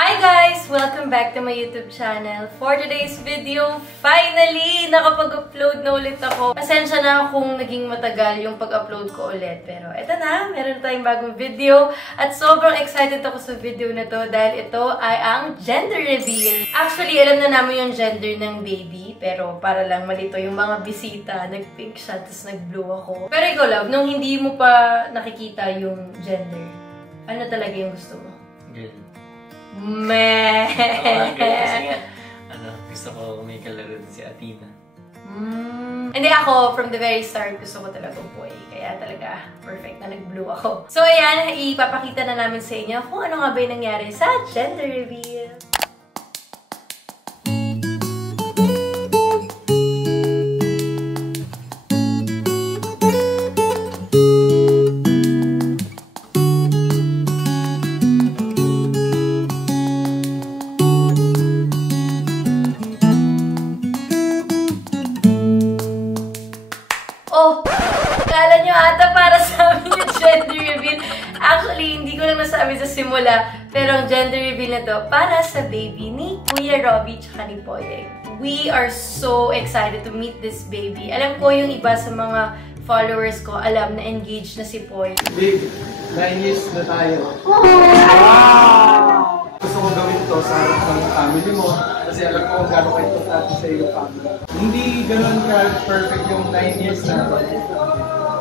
Hi guys! Welcome back to my YouTube channel. For today's video, finally, nakapag-upload na ulit ako. Pasensya na kung naging matagal yung pag-upload ko ulit. Pero eto na, meron tayong bagong video. At sobrang excited ako sa video na to dahil ito ay ang gender reveal. Actually, alam na namin yung gender ng baby. Pero para lang malito yung mga bisita, nag-pink siya, tapos nag-blue ako. Pero ikaw, love, nung hindi mo pa nakikita yung gender, ano talaga yung gusto mo? Girl. Meh! Kasi nga, gusto ko may kalaro din si Athena. Hindi ako, from the very start, gusto ko talaga boy. Kaya talaga, perfect na nag-blue ako. So ayan, ipapakita na namin sa inyo kung ano nga ba yung nangyari sa gender reveal. Oh, kala nyo ata para sa amin yung gender reveal. Actually, hindi ko lang nasabi sa simula, pero ang gender reveal na to para sa baby ni Kuya Robbie tsaka ni Poyeng. We are so excited to meet this baby. Alam ko yung iba sa mga followers ko, alam na engaged na si Poy. Big, 9 years na tayo. Wow! Gusto ko gawin to sa harap ng family mo kasi alam ko kung gano'n kayo importante sa iyo family. Hindi gano'n ka-perfect yung 9 years na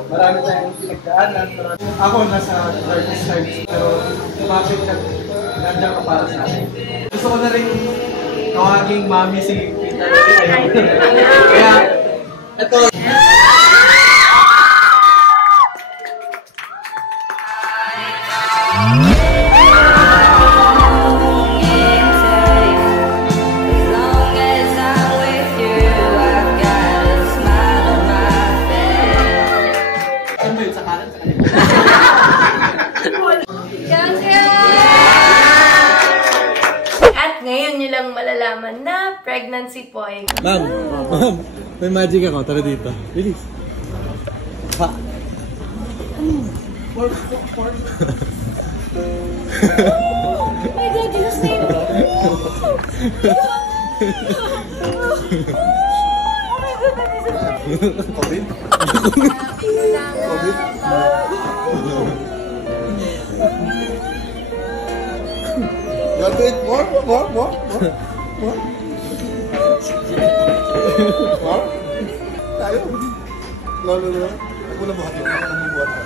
marami tayong pinagdaanan. Ako nasa 30s times pero lumapit ka, nandiyan ka para sa akin. Gusto ko na rin tawaging mami si Peter. Kaya, ito. At ngayon nyo lang malalaman na pregnant si Poy. Ma'am, may magic ako. Tara dito. Bilis. Ha? Oh my God, you just made it. COVID? COVID? You want to eat more? More? More? Tayo? Lolo. Ako na buhat yun. Ako na buhat ka.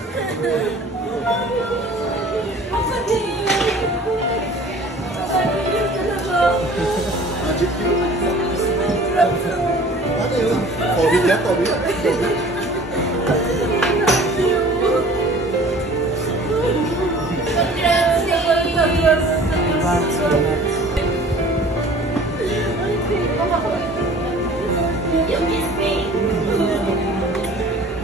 Magic yun. Ano yun? COVID yan? COVID?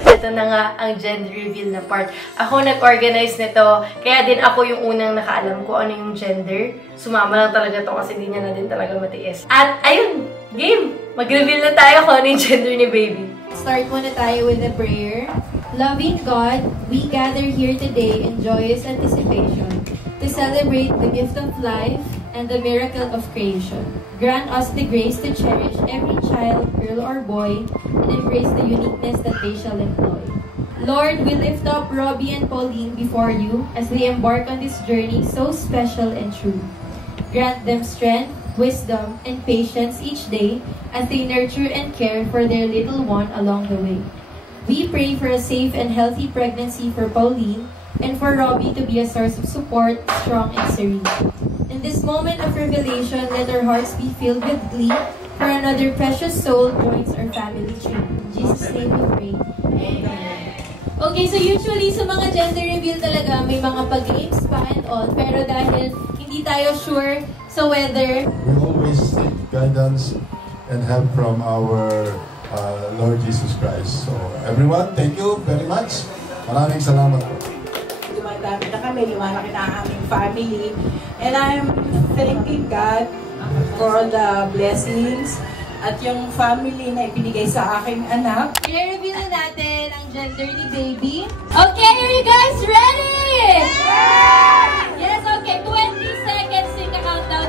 Ito na nga ang gender reveal na part. Ako nag-organize nito, kaya din ako yung unang nakaalam ko ano yung gender. Sumama lang talaga to kasi hindi niya na din talaga matiis. At ayun, game! Mag-reveal na tayo kung ano yung gender ni baby. Start muna tayo with a prayer. Loving God, we gather here today in joyous anticipation to celebrate the gift of life and the miracle of creation. Grant us the grace to cherish every child, girl or boy, and embrace the uniqueness that they shall employ. Lord, we lift up Robbie and Pauline before you as they embark on this journey so special and true. Grant them strength, wisdom, and patience each day as they nurture and care for their little one along the way. We pray for a safe and healthy pregnancy for Pauline and for Robbie to be a source of support, strong and serene. In this moment of revelation, let our hearts be filled with glee, for another precious soul joins our family tree. In Jesus' name we pray. Amen. Okay, so usually sa mga gender reveal talaga may mga pag-games pa and all, pero dahil hindi tayo sure sa whether, we always seek guidance and help from our Lord Jesus Christ. So everyone, thank you very much. Maraming salamat po. Dumadami na kami, lumalaki na ang aming family. And I'm thanking God for the blessings at yung family na ibinigay sa aking anak. i-reveal na natin ang gender ni baby. Okay, are you guys ready? Yes! Yes, okay. 20 seconds in the countdown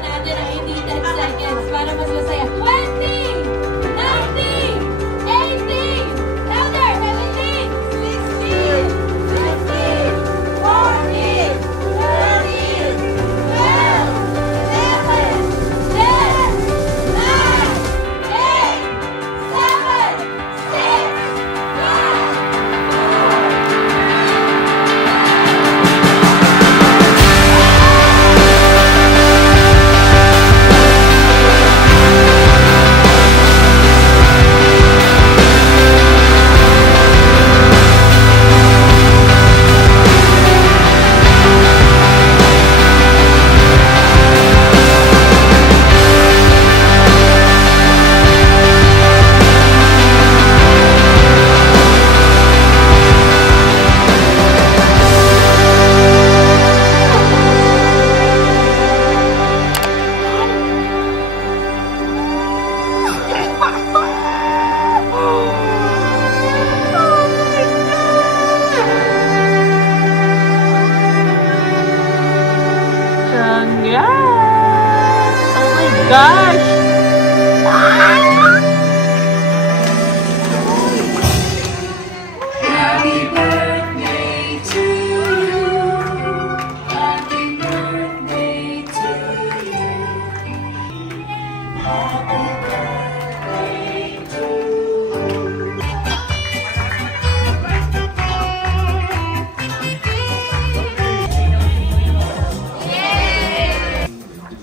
gosh! Happy birthday to you. Happy birthday to you. Happy birthday to you.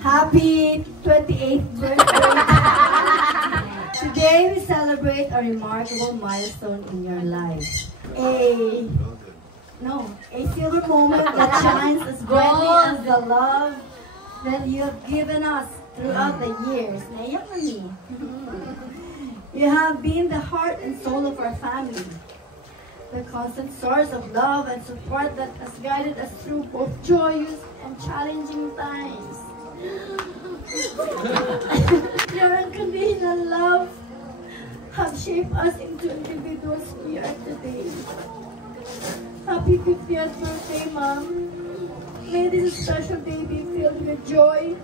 Happy 28th birthday! Today we celebrate a remarkable milestone in your life. A silver moment that shines as brightly as the love that you have given us throughout the years. Naiyak na ni. You have been the heart and soul of our family, the constant source of love and support that has guided us through both joyous and challenging times. Your unconditional love have shaped us into individuals we are today. Happy 50th birthday, Mom. May this special day be filled with joy,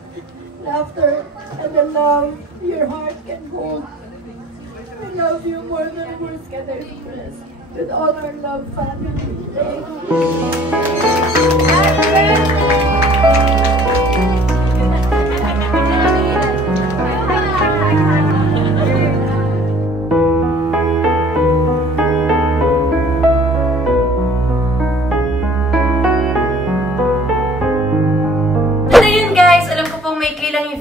laughter, and the love your heart can hold. I love you more than words can express. With all our love, family. Thank you. Happy birthday!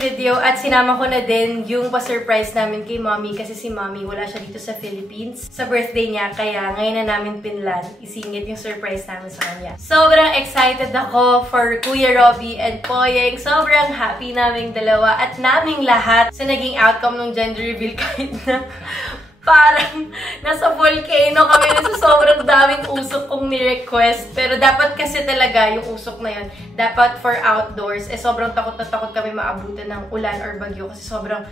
Video at sinama ko na din yung pa-surprise namin kay Mommy kasi si Mommy wala siya dito sa Philippines sa birthday niya kaya ngayon na namin pinlan isingit yung surprise namin sa kanya. Sobrang excited ako for Kuya Robbie and Poyeng. Sobrang happy naming dalawa at naming lahat sa naging outcome ng gender reveal kahit na parang nasa volcano kami sa sobrang daming usok kong ni-request. Pero dapat kasi talaga yung usok na yun, dapat for outdoors. Sobrang takot na takot kami maabutan ng ulan or bagyo kasi sobrang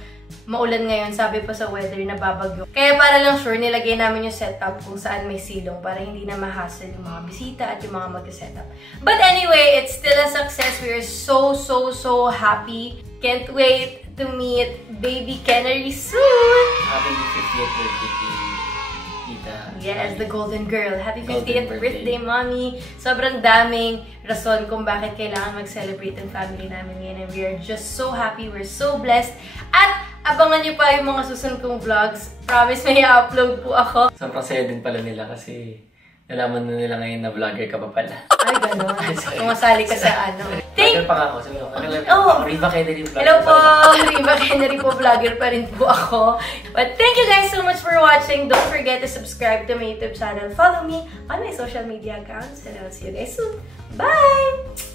maulan ngayon. Sabi pa sa weather na babagyo. Kaya para lang sure, nilagay namin yung setup kung saan may silong para hindi na ma-hassle yung mga bisita at yung mga mag-setup. But anyway, it's still a success. We are so happy. Can't wait to meet baby Canary soon! Happy 50th birthday, Tita. Yes, the golden girl. Happy 50th birthday, Mommy! Sobrang daming rason kung bakit kailangan mag-celebrate ang family namin ngayon. And we are just so happy. We're so blessed. At abangan niyo pa yung mga susunod kong vlogs. Promise may i-upload po ako. Sobrang saya din pala nila kasi nalaman na nila ngayon na vlogger ka pa pala. Ay, gano'n. Kumasali ka sa ano. Vlogger pa ako. Sabi ko, Riva Kennedy vlogger. Hello po! Riva Kennedy po, vlogger pa rin po ako. But thank you guys so much for watching. Don't forget to subscribe to my YouTube channel. Follow me on my social media accounts. And I'll see you guys soon. Bye!